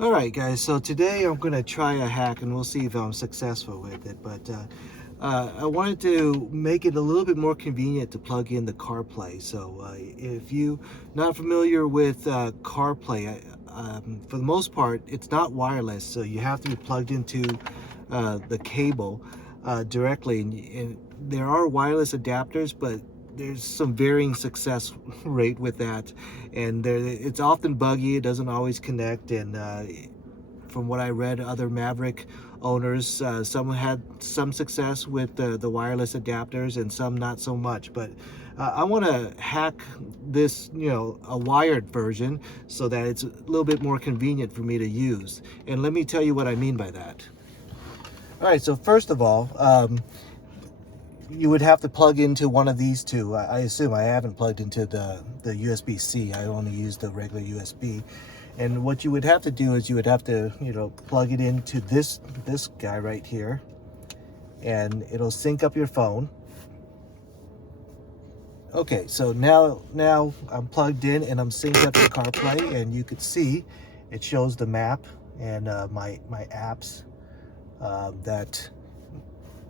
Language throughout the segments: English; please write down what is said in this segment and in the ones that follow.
All right, guys, so today I'm going to try a hack and we'll see if I'm successful with it. But I wanted to make it a little bit more convenient to plug in the CarPlay. So if you're not familiar with CarPlay, for the most part, it's not wireless. So you have to be plugged into the cable directly. And there are wireless adapters, but there's some varying success rate with that, and it's often buggy. It doesn't always connect, and from what I read, other Maverick owners, some had some success with the wireless adapters and some not so much. But I want to hack this, a wired version, so that it's a little bit more convenient for me to use. And let me tell you what I mean by that. All right, so first of all, you would have to plug into one of these two. I assume I haven't plugged into the USB-C. I only use the regular USB. And what you would have to do is you would have to, plug it into this guy right here, and it'll sync up your phone. Okay, so now I'm plugged in and I'm synced up to CarPlay, and you could see it shows the map and my apps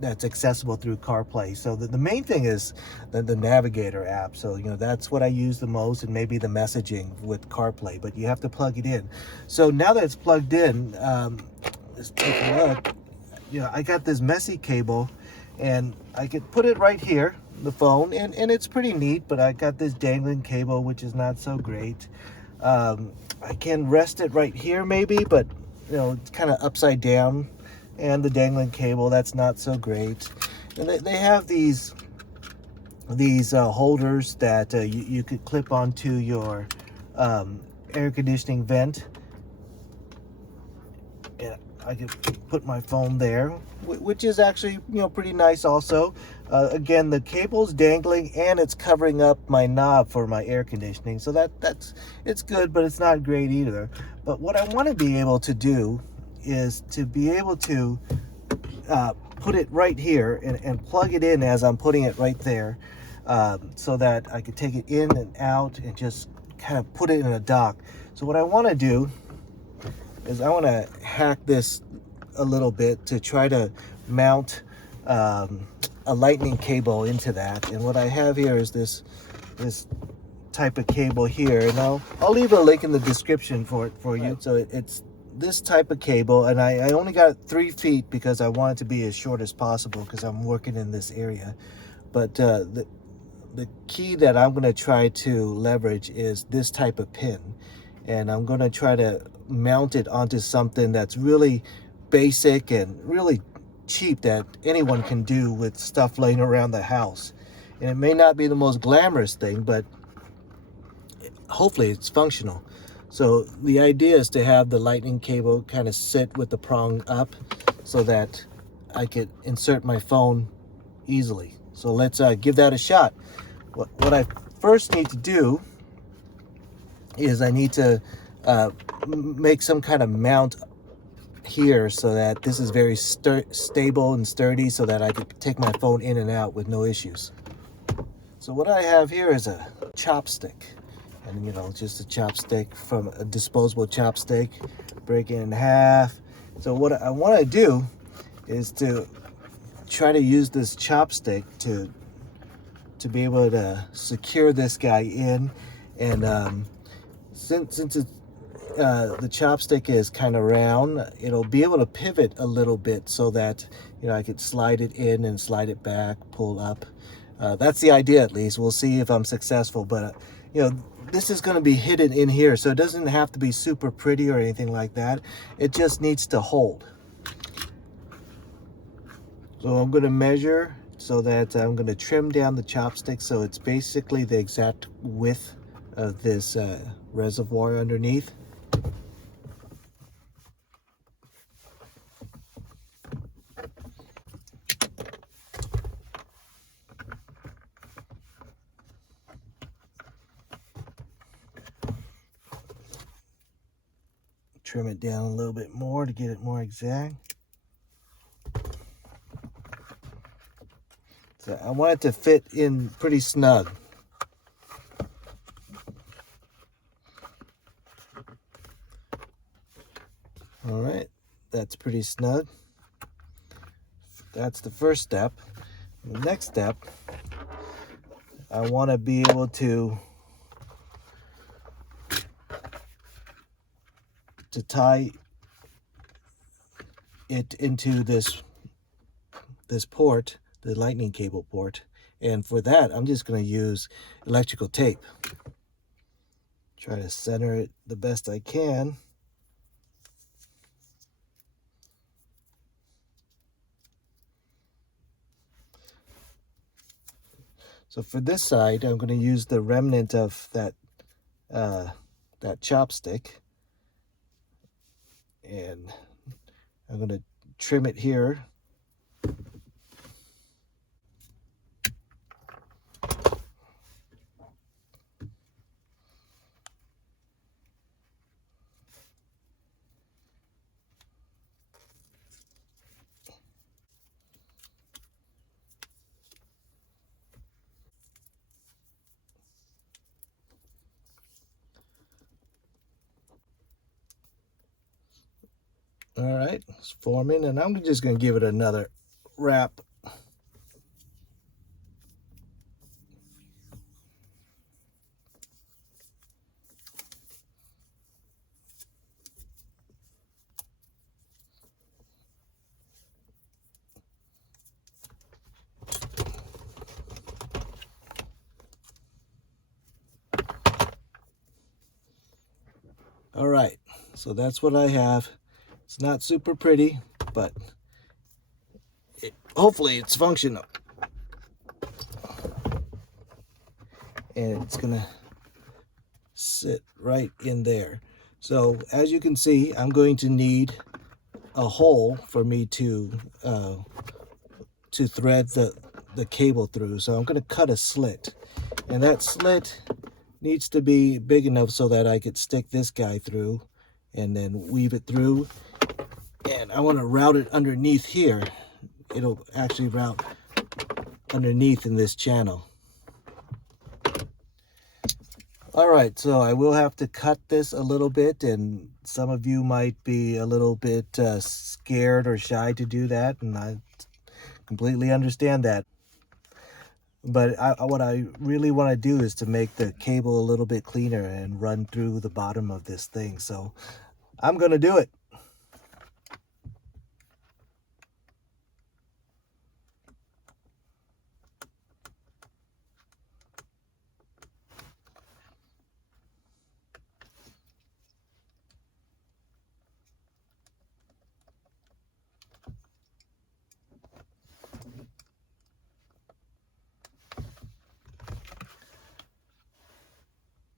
that's accessible through CarPlay. So the main thing is the Navigator app. So, that's what I use the most, and maybe the messaging with CarPlay, but you have to plug it in. So now that it's plugged in, let's take a look. I got this messy cable, and I could put it right here, the phone, and it's pretty neat, but I got this dangling cable, which is not so great. I can rest it right here maybe, but, it's kind of upside down, and the dangling cable, that's not so great. And they have these holders that you could clip onto your air conditioning vent, and I could put my phone there, which is actually pretty nice also. Again, the cable's dangling and it's covering up my knob for my air conditioning, so it's good, but it's not great either. But what I want to be able to do is to be able to put it right here and plug it in as I'm putting it right there, so that I could take it in and out and just kind of put it in a dock. So what I want to do is I want to hack this a little bit to try to mount a lightning cable into that. And what I have here is this type of cable here, and I'll leave a link in the description for you. So it's this type of cable, and I only got 3 feet because I want it to be as short as possible because I'm working in this area. But the key that I'm going to try to leverage is this type of pin, and I'm going to try to mount it onto something that's really basic and really cheap that anyone can do with stuff laying around the house. And it may not be the most glamorous thing, but hopefully it's functional. So the idea is to have the lightning cable kind of sit with the prong up so that I could insert my phone easily. So let's give that a shot. What I first need to do is I need to make some kind of mount here so that this is very stable and sturdy, so that I could take my phone in and out with no issues. So what I have here is a chopstick, and just a chopstick from a disposable chopstick, break it in half. So what I want to do is to try to use this chopstick to be able to secure this guy in. And since it's the chopstick is kind of round, it'll be able to pivot a little bit so that I could slide it in and slide it back, pull up. That's the idea, at least. We'll see if I'm successful, but this is going to be hidden in here, so it doesn't have to be super pretty or anything like that. It just needs to hold. So I'm going to measure so that I'm going to trim down the chopstick so it's basically the exact width of this reservoir underneath. Trim it down a little bit more to get it more exact. So I want it to fit in pretty snug. All right, that's pretty snug. That's the first step. The next step, I want to be able to tie it into this port, the lightning cable port. And for that, I'm just going to use electrical tape. Try to center it the best I can. So for this side, I'm going to use the remnant of that chopstick, and I'm going to trim it here. All right, it's forming, and I'm just going to give it another wrap. All right, so that's what I have. It's not super pretty, but hopefully it's functional. And it's gonna sit right in there. So as you can see, I'm going to need a hole for me to thread the cable through. So I'm going to cut a slit, and that slit needs to be big enough so that I could stick this guy through and then weave it through. And I want to route it underneath here. It'll actually route underneath in this channel. All right, so I will have to cut this a little bit, and some of you might be a little bit scared or shy to do that, and I completely understand that. But what I really want to do is to make the cable a little bit cleaner and run through the bottom of this thing. So I'm going to do it.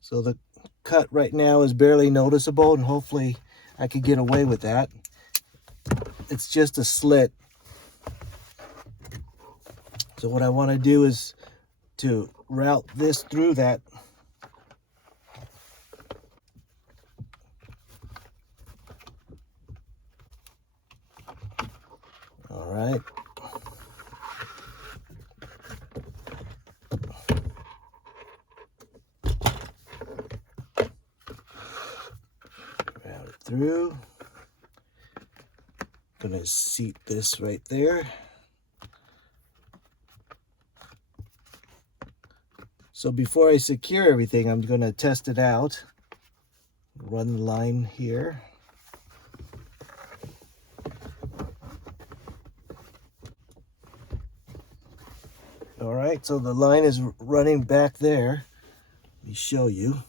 So the cut right now is barely noticeable, and hopefully I could get away with that. It's just a slit. So what I want to do is to route this through that. All right. Route it through. Gonna seat this right there. So before I secure everything, I'm gonna test it out. Run the line here. All right, so the line is running back there. Let me show you.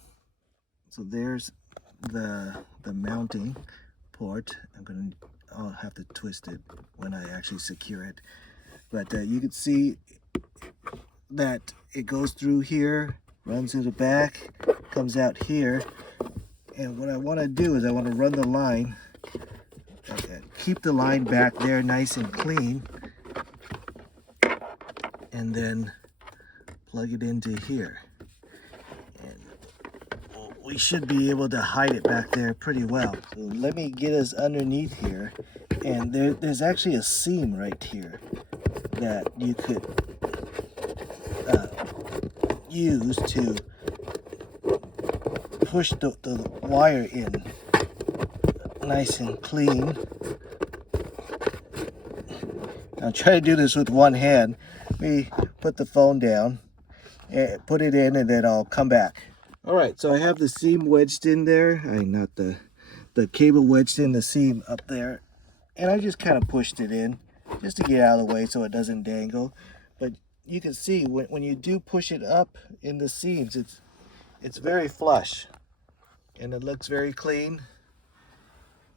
So there's the mounting port. I'll have to twist it when I actually secure it. But you can see that it goes through here, runs to the back, comes out here. And what I want to do is I want to run the line, keep the line back there nice and clean, and then plug it into here. And we should be able to hide it back there pretty well. So let me get us underneath here. And there's actually a seam right here that you could use to push the wire in. nice and clean. I'll try to do this with one hand. Let me put the phone down, and put it in, and then I'll come back. All right, so I have the seam wedged in there. Not the cable wedged in the seam up there. And I just kind of pushed it in just to get out of the way so it doesn't dangle. But you can see when you do push it up in the seams, it's very flush. And it looks very clean.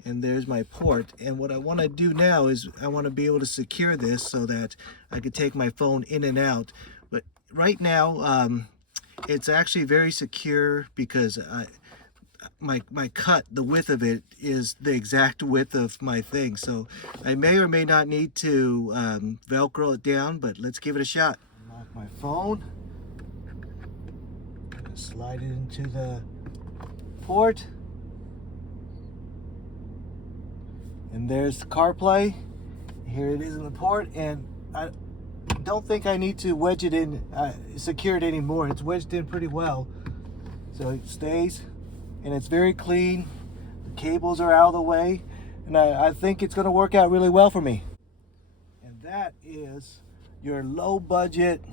And there's my port. And what I want to do now is I want to be able to secure this so that I could take my phone in and out. But right now, it's actually very secure because my cut, the width of it is the exact width of my thing. So I may or may not need to Velcro it down, but let's give it a shot. Lock my phone. Slide it into the port. And there's the CarPlay. Here it is in the port, and I don't think I need to wedge it in, secure it anymore. It's wedged in pretty well. So it stays, and it's very clean. The cables are out of the way, and I think it's gonna work out really well for me. And that is your low budget,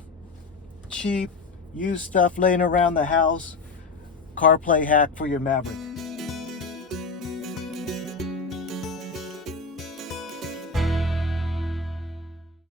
cheap, used stuff laying around the house CarPlay hack for your Maverick.